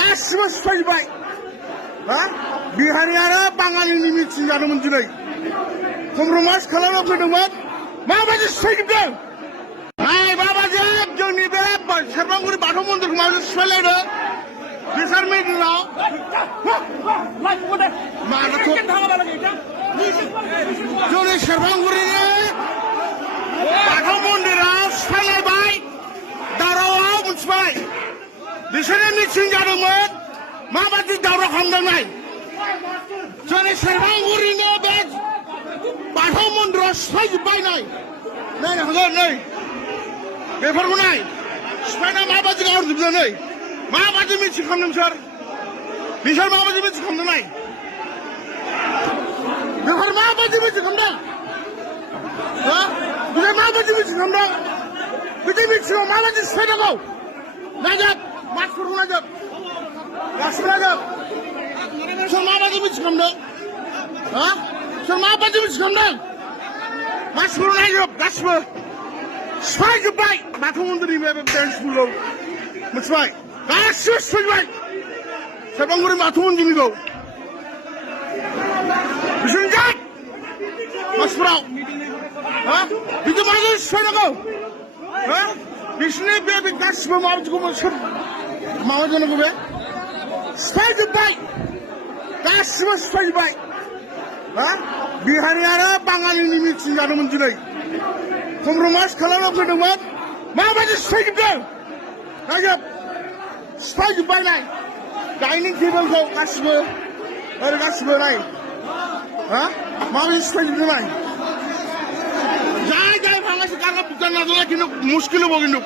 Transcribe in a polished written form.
गासिबो सिफायजोब्बाय बिहारि आरो बाङालिनि मिटिं जादोंमोन दिनै कमप्रमाइज खालामनो फैदोंमोन माबायदि सिफायजोबदों माबायदि जोंनि बे सेरफांगुरि बाथौ मन्दिरखौ माबायदि सिफायलायदों बिसार मिडियाव जोंनि सेरफांगुरिनि बाथौ मन्दिराव सिफायलायबाय दावरावआव मोनथिबाय बिसोरनि मिटिं जादोंमोन माबायदि दावराव खालामदों नाय जोंनि सेरफांगुरिनि बे बाथौ मन्दिराव सिफायजोब्बाय नायनो हागोन नै बेफोरखौ नाय सिफायना माबायदि गाहरजोबदों नै माबायदि मिटिं खालामदों बिसोर माबायदि मिटिं खालामदों नाय बेफोर माबायदि मिटिं खालामदों बिसोर माबायदि मिटिं खालामदों बिदि मिटिङाव माबायदि सिफायनांगौ नायजोब मानसिफोरखौ नायजोब गासिबो नायजोब सोर माबायदि मिटिं खालामदों सोर माबायदि मिटिं खालामदों मानसिफोरखौ नायजोब गासिबो सिफायजोब्बाय बाथौ मन्दिरनि बे बेन्सफोरखौ मिथिबाय गासिबो सिफायजोब्बाय सेरफांगुरि बाथौ मन्दिरनिखौ बिसोरनि जात मानसिफोराव बिदि माजों सिफायनांगौ बिसोरनि बे गासिबो माबायदिखौ सोर माबा जानांगौ बे सिफायजोब्बाय गासिबो सिफायजोब्बाय बिहारि आरो बाङालिनि मिटिं जादोंमोन दिनै कमप्रमाइज खालामनो फैदोंमोन माबायदि सिफायजोबदों नायजोब सिफायजोब्बाय नाय डाइनिं टेबोलखौ गासिबो ओरै गासिबो नाय माबायदि सिफायजोबदों नाय जाय जाय भाঙাছে কাকা বুকার না কিন্তু মুশকিল হবো কিন্তু